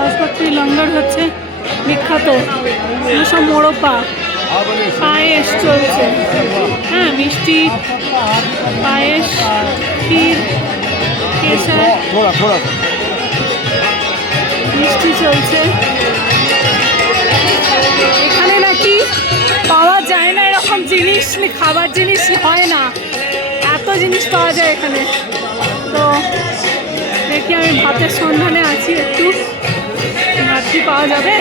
বাঁশপট্টি লঙ্গর হচ্ছে বিখ্যাত। সব মোড়পা পায়েস চলছে, হ্যাঁ, মিষ্টি পায়েস, ক্ষীর, কেশর, মিষ্টি চলছে। এখানে নাকি পাওয়া যায় না এরকম জিনিস, খাবার জিনিস হয় না, এত জিনিস পাওয়া যায় এখানে। তো দেখি, আমি ভাতের সন্ধানে আছি একটু, ভাত কি পাওয়া যাবে?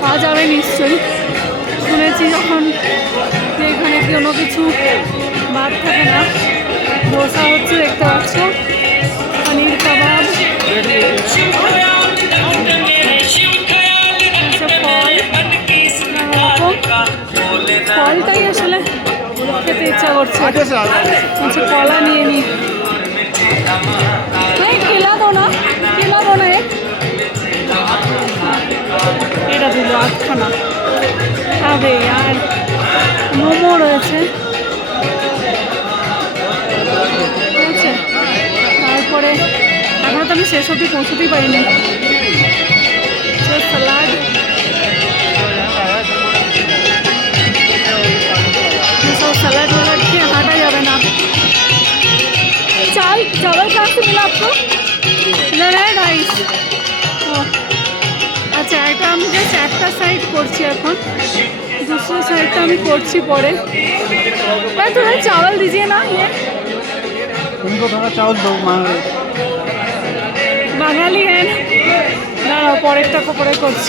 পাওয়া যাবে নিশ্চয়ই। শুনেছি যখন যে এখানে কোনো কিছু ভাত থাকে না। দোসা হচ্ছে, দেখতে পাচ্ছ, পনির কাবাব, ফলটাই আসলে খেতে ইচ্ছা করছে। কলা নিয়ে নি, কেলা দো না, কেলা দো না। এটা দিল 8খানা খাবে। আর মোমো রয়েছে, ঠিক আছে। তারপরে এখনো তো আমি শেষ অবধি পৌঁছতেই পারিনি। স্যালাড, सब सलाद वलाद के हाटा जाए ना। चावल चावल कहाँ से मिला आपको? Red rice. अच्छा, এটা আমি জাস্ট একটা সাইড করছি, এখন दूसरा साइडটা আমি করছি পরে। भाई थोड़ा चावल दीजिए ना, ये उनको थोड़ा चावल दो। বাঙালি হ্যাঁ, না পরেরটা পরে করছি।